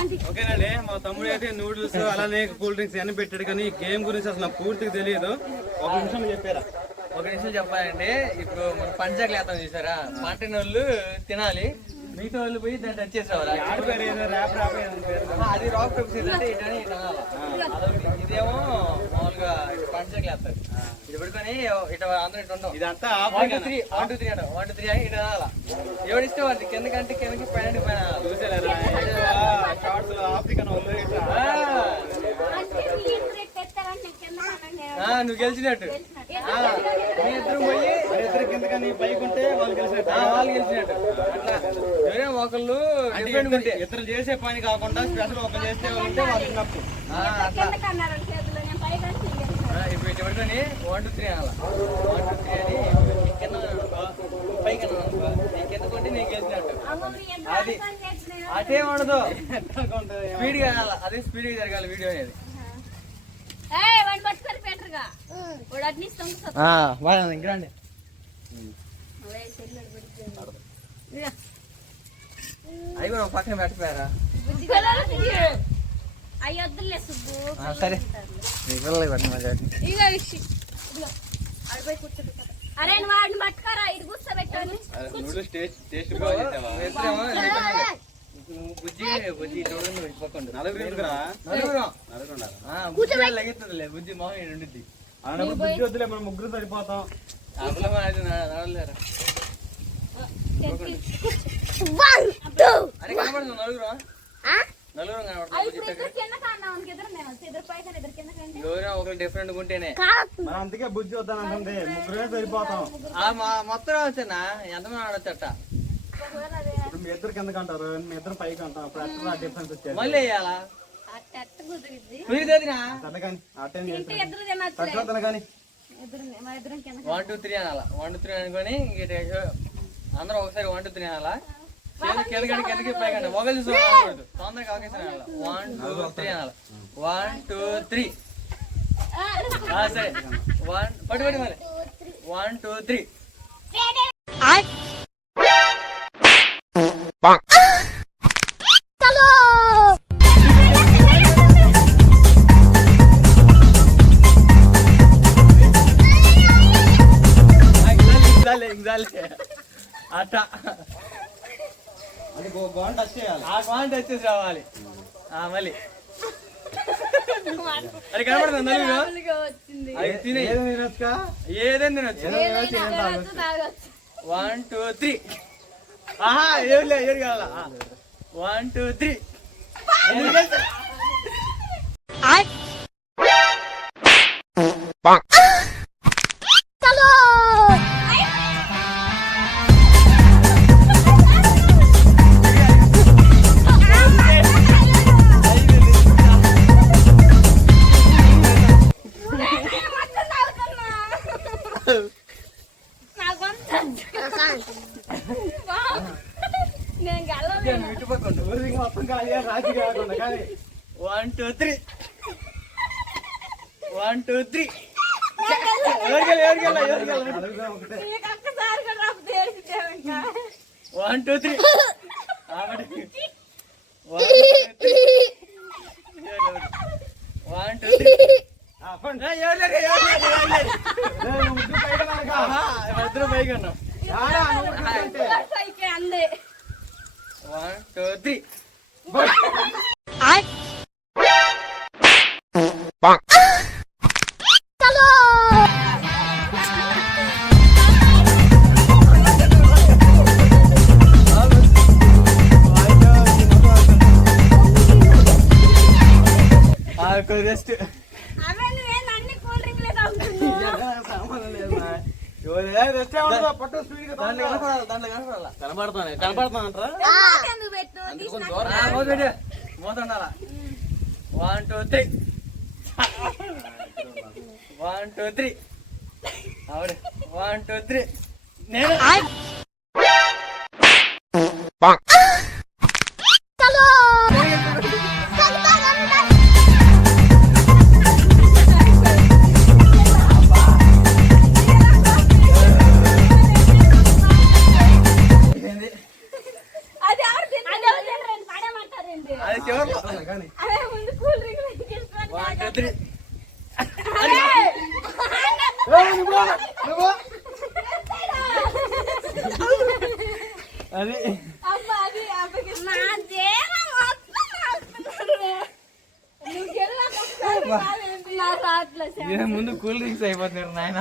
ఓకేనండి, మా తమ్ముడు అయితే నూడిల్స్ అలానే కూల్ డ్రింక్స్ అన్ని పెట్టాడు, కానీ గేమ్ గురించి అసలు నాకు పూర్తిగా తెలియదు. ఒక నిమిషం చెప్పారా? ఒక నిమిషం చెప్పాలంటే, ఇప్పుడు మన పంచాయతీ లేతం చూసారా, పంటిన వాళ్ళు తినాలి, మిగతా వాళ్ళు పోయి దాన్ని టచ్ చేసేవారు. అది రాక్ పేపర్ అంటే ఇటని ఇదేమో మామూలుగా పంచాయతీ లేస్తారు. ఇది పెట్టుకొని ఇట అందరూ ఇటు ఉంటాం. ఇదంతా 1 2 3 1 2 3 అంట 1 2 3 అని ఇటు అనాల. ఎవడిస్తే వాడిని కిందకంటే కిందకి పైన పైన షార్ట్స్ లో ఆఫ్రికన్ వాళ్ళు నువ్వు గెలిచినట్టు. మీ ఇద్దరు పోయి ఇద్దరు కిందకని బైక్ ఉంటే వాళ్ళు గెలిచినట్టు. వాళ్ళు గెలిచినట్టు. అట్లా ఎవరే ఒకళ్ళు డిఫరెంట్ ఉంటే ఇద్దరు చేసే పని కాకుండా స్పెషల్ ఒకరు చేస్తే ఉంటే వాళ్ళు ఉన్నప్పుడు ఇప్పుడు ఇటు పెట్టుకొని 1 2 3 అనాల. 1 2 3 అని కింద పైకి అన్నా కింద కొంటే నేను గెలిచినట్టు. అది అదే ఉండదు, స్పీడ్ గా అనాల. అదే స్పీడ్ గా జరగాలి వీడియో అనేది. ఇంకండి అవి కూడా పక్కన పెట్టిపోయారా? సరే బుజ్జి బుజ్జి లెగుతుందిలే. బుజ్జి మామూలు ఉండిద్ది. బుద్ధి వద్దులే, మనం ముగ్గురు సరిపోతాం. అసలు నడవలేరా? అరే కనపడుతుంది నలుగురు, నలుగురు ఎవరైనా ఒకరు డిఫరెంట్ ఉంటేనే. మనం అందుకే బుద్ధి వద్దానంటుంది, ముగ్గురే సరిపోతాం. మొత్తం రావచ్చన్నా, ఎంతమంది ఆడొచ్చట. ఇప్పుడు మీ ఇద్దరు కిందకి అంటారు, మీ ఇద్దరు పైకి అంటాం. అప్పుడు అట్లా డిఫరెన్స్ వచ్చేది. మళ్ళీ వేయాలా? కానీ 1 2 3 అనాలా. 1 2 3 అనుకొని అందరూ ఒకసారి 1 2 3 అనాలా. కిందకి పైకి ఒకరు చూసుకోకూడదు, తొందరగా అవకాశం అనాలి. 1 2 3 అనాలి. 1 2 3 సరే. 1 పడి మరి 1 2 3 అట్టా అది గోన్ టచ్ చేయాలి. ఆ కాంట్ వచ్చేసి రావాలి మళ్ళీ. అది కనపడుతుంది నలుగురు. అది తినే ఏదైనా తినొచ్చు. 1 2 3 ఏడు కావాలా? 1 2 3 మొత్తం ఖాళీ రాజీ కాకుండా. కానీ 1 2 3 1 2 3 ఎవరికెళ్ళి 1 2 3 1 2 3 ఇద్దరు పైకి ఉన్నాం. 1 2 3 రెస్ట్. మోతుండాలా. 1 2 3 1 2 3 ఆవిడ 1 2 3 నేను అది చివర్లో అదే ముందు కూల్ డ్రింక్ తీసుకొని 1 2 3 అది అబ్బా అది అబ్బకి నా దేవ మొత్తం ఆడుతున్నారు. నువ్వు గెలవక ఒకసారి కాదేంటి? నా రాట్ల ఏ ముందు కూల్ డ్రింక్స్ అయిపోతున్నారు నాయన.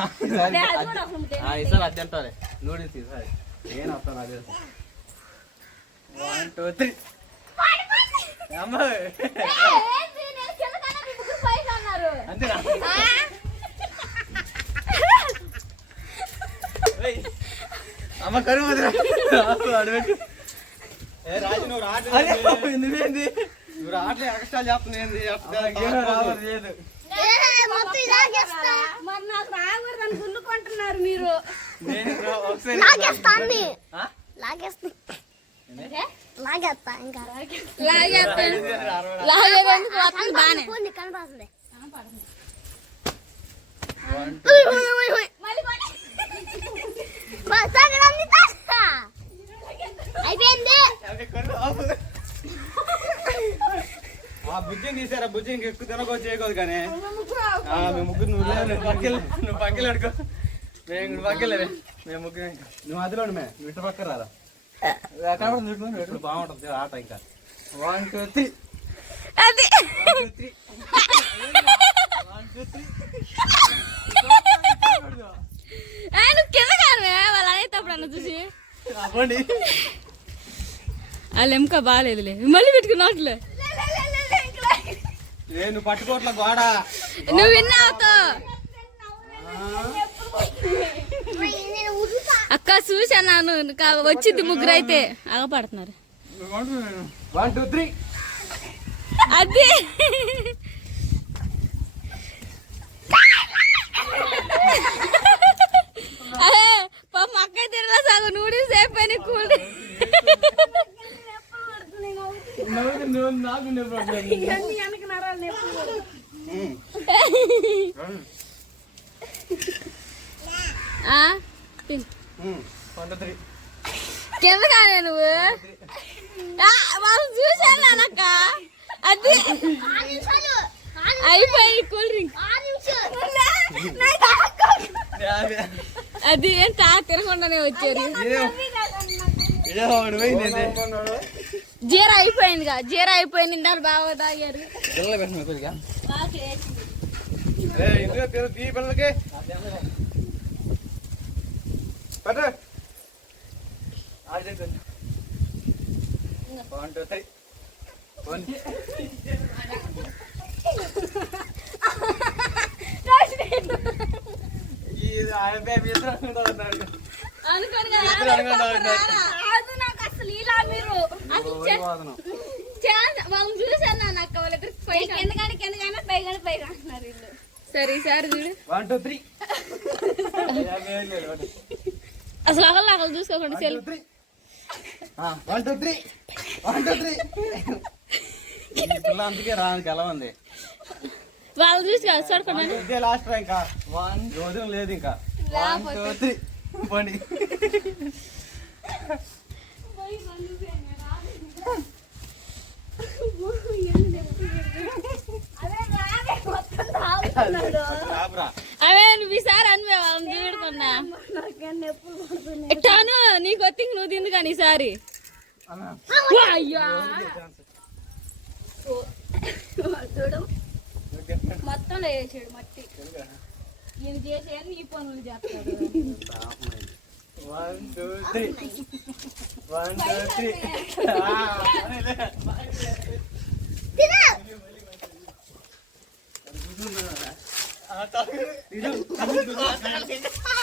అదే అది కూడా ఒక ముద్ద. ఈసారి అది తింటారే నూడిల్స్ ఈసారి నేను వస్తాను అదే 1 2 3 అమ్మ ఏంటి నేను కిందకన్నా మీ ముగ్గురు పైకి అన్నారు. అంతేనా అమ్మ కరువు అడబెట్టు. ఏ రాజు నువ్వు రావట్లేదు. అరే నువ్వేంది నువ్వు రావట్లేదు ఎక్స్ట్రా చెప్తుంది లేదు మరి నాకు రాకూడదు అని గుల్లుకుంటున్నారు మీరు. నేను ఒకసారి అయిపోయింది. ఆ బుజ్జిని తీసారా బుజ్జికి ఎక్కువ తినకూడదు చేయకూడదు కానీ మేము ముగ్గురు నువ్వు పక్కలు అడుకో మేము పక్కలే మేము ముగ్గురు నువ్వు అదిలో నువ్వు ఇటు పక్క రారా ఇప్పుడు బాగుంటుంది ఆట ఇంకా 1 2 3 అది 1 2 3 నువ్వు కింద కానవే వాళ్ళు అనేటప్పుడు అన్న చూసి అవ్వండి వాళ్ళు ఎంకా బాగాలేదులే మళ్ళీ పెట్టుకున్నట్లు నేను పట్టుకోట్ల గోడ నువ్వు విన్నావుతో అక్క చూసాను వచ్చింది ముగ్గురు అయితే ఆగపడుతున్నారు 1 2 3 అది అదే పాప అక్క తిరగలా సాగు నూడిల్స్ అయిపోయినాయి కూల్ నాకు కింద కానీ నువ్వు వాళ్ళు చూసాను నానక్క అది అయిపోయింది కూల్ డ్రింక్ అది ఏంటా తిరగకుండానే వచ్చారు జీర అయిపోయిందిగా జీర అయిపోయింది ఇందాక బాగా తాగారు ఈ పిల్లలకి పట్టు 1 2 3 అనుకోని నాకు అసలు ఇలా మీరు వాళ్ళని చూసాను అక్క వాళ్ళిద్దరు కిందగానే పైగా అంటున్నారు వీళ్ళు సరే ఈసారి చూడు 1 2 3 అసలు ఒకళ్ళు చూసుకోకుండా సెల్ 1 2 3 1 2 3 పిల్ల అందుకే రానికి ఎలా ఉంది వాళ్ళు చూసుకో చూడకుండా ఇదే లాస్ట్ రా ఇంకా 1 రోజు లేదు ఇంకా 1 2 3 పోండి అవే నువ్వు ఈసారి అనివే వాళ్ళని చూడుకున్నా ఎట్టాను నీకు వచ్చి నువ్వు తిందు కానీ ఈసారి అయ్యా చూడు మొత్తం వేసాడు మట్టి ఈయన చేసేది ఈ పనులు చేస్తాడు 1 2 3 1 2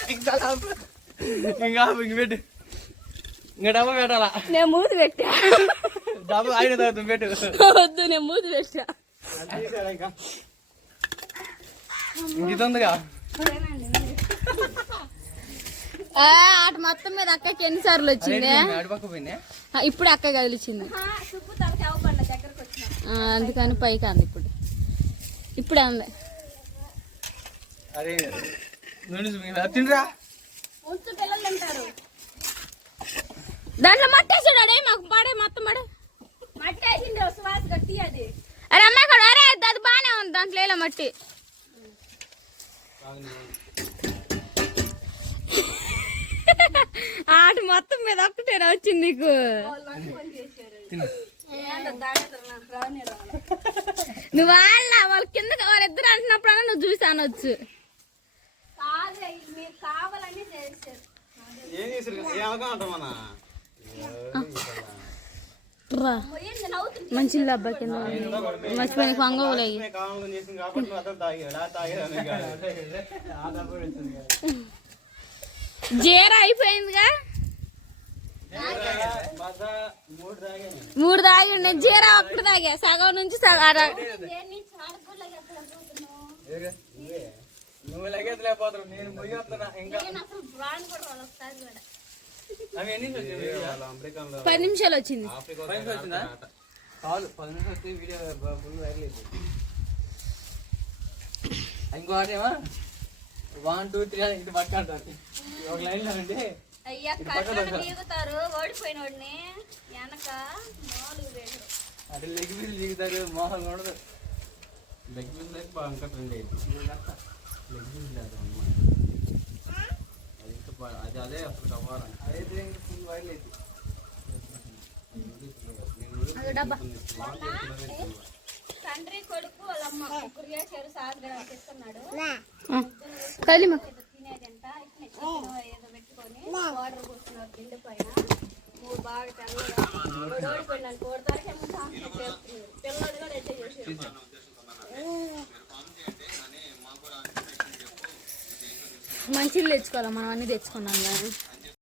ఇంకా పెట్టు ఇంకా డబ్బా పెట్టాలా నేను మూతి పెట్టా డబ్బా ఆయన తాగుతుంది పెట్టు వద్దు నేను మూతి పెట్టా ఇంకా ఇది ఉందిగా ఆట మొత్తం మీద అక్కకి ఎన్నిసార్లు వచ్చింది అడిపక్క పోయింది ఇప్పుడు అక్క కదిలిచ్చింది అందుకని పైకి అంది ఇప్పుడు అంది అరే తిండ్రా పిల్లలు తింటారు దాంట్లో మట్టేసాడు అడే మాకు పాడే మొత్తం మట్టేసింది గట్టి అది. అరే అమ్మ ఇక్కడ అరే అది బాగానే ఉంది దాంట్లో వేల మట్టి. ఆట మొత్తం మీద ఒక్కటేనా వచ్చింది నీకు? నువ్వు వాళ్ళ కింద వాళ్ళిద్దరు అంటున్నప్పుడు నువ్వు చూసి అనొచ్చు. కావాలని చేశారు. ఏం చేశారు? ఏమనుకుంటామన్నా మంచి ఇల్లు అబ్బా కింద మర్చిపోయిన కొంగోలయ్యి కావాలని చేసింది కాబట్టి అతను తాగాడు. జీరా అయిపోయిందిగా. 3 తాగి నేను జీరా ఒక్కటి తాగా సగం నుంచి సగం. నువ్వు లగేతలేకపోతున్నావు, నేను ముయ్యొస్తున్నా ఇంకా. అవి ఎన్ని 10 నిమిషాలు వచ్చింది. వచ్చిందా? చాలు 10 నిమిషాలు వస్తే వీడియో ఫుల్ వైరల్ అయిపోయింది. ఇంకోటేమా 1 2 3 ఇది పక్కంటారు. ఒక లైన్ లో అంటే అయ్యా కట్టలు దిగుతారు ఓడిపోయిన వాడిని వెనక 4 వేలు అంటే లెగ్ పీస్ దిగుతారు మోహన్ ఉండదు. లెగ్ పీస్ లెగ్ బాగా అంకట్లండి. లెగ్ పీస్ లేదు అది అదే అప్పుడు కావాలి. అదే ఫుల్ వైరల్ అయిపోయింది. తండ్రి కొడుకు వాళ్ళ అమ్మ ముగ్గురు చేశారు. సాగర తెస్తున్నాడు తినేదంట. ఏదో పెట్టుకొని వాటర్ పోస్తున్నారు పిండి పైన. 3 బాగా తెల్లగా ఓడిపోయినాను. కోడతాకేమో పిల్లలు కూడా ఎట్లా చేసారు. మంచి తెచ్చుకోవాలి మనం అన్ని తెచ్చుకున్నాం కానీ